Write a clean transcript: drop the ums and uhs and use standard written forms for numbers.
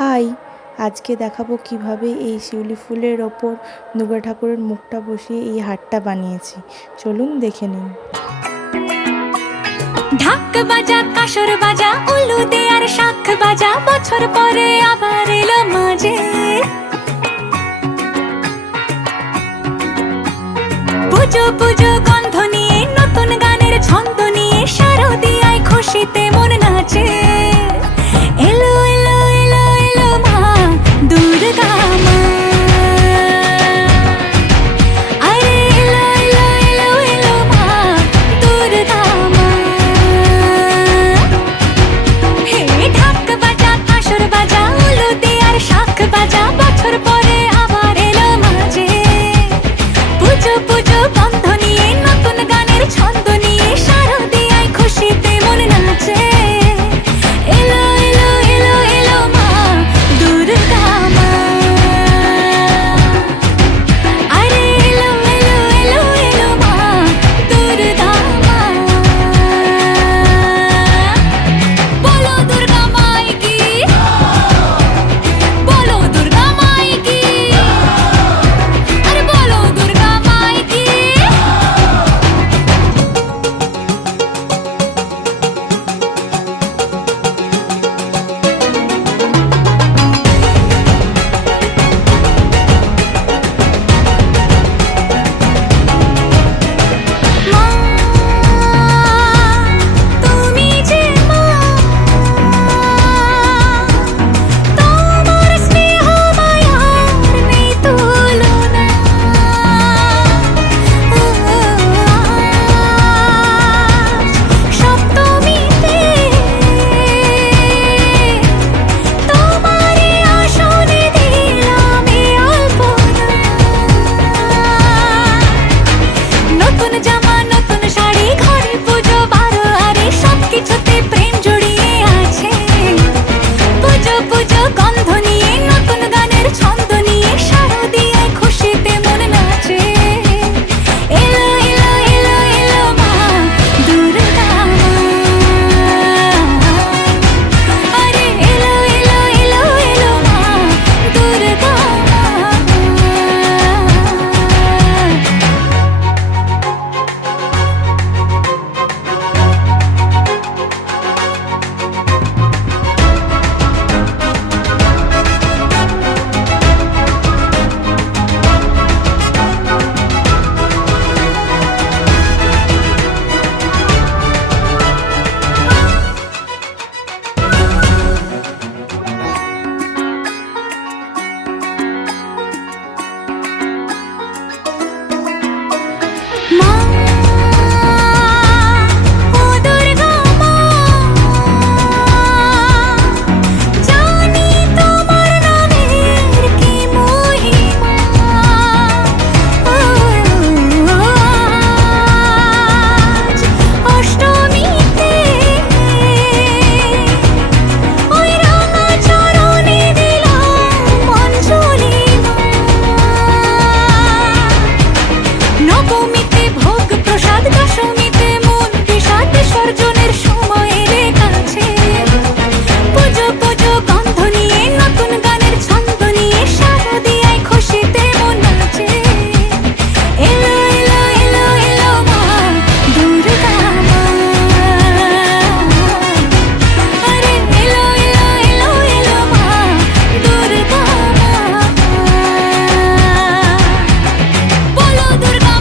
High, আজকে দেখাবো কিভাবে এই শিউলি ফুলের ওপর দুর্গা ঠাকুরের মুখটা বসিয়ে এই হারটা বানিয়েছি। চলুন দেখে নিন। ঢাক বাজা, কাসর বাজা, উলু দে আর শাঁখ বাজা, বছর পরে আবার এলো মাঝে। পুজো পুজো গন্ধ নিয়ে, নতুন গানের ছন্দ নিয়ে, শারদিয়ায় খুশিতে মন নাচে। এলো এলো এলো এলো মা দুর্গা মা, আরে এলো এলো এলো এলো মা দুর্গা মা। হে ঢাক বাজা, কাসর বাজা, উলু দে আর শাঁখ বাজা,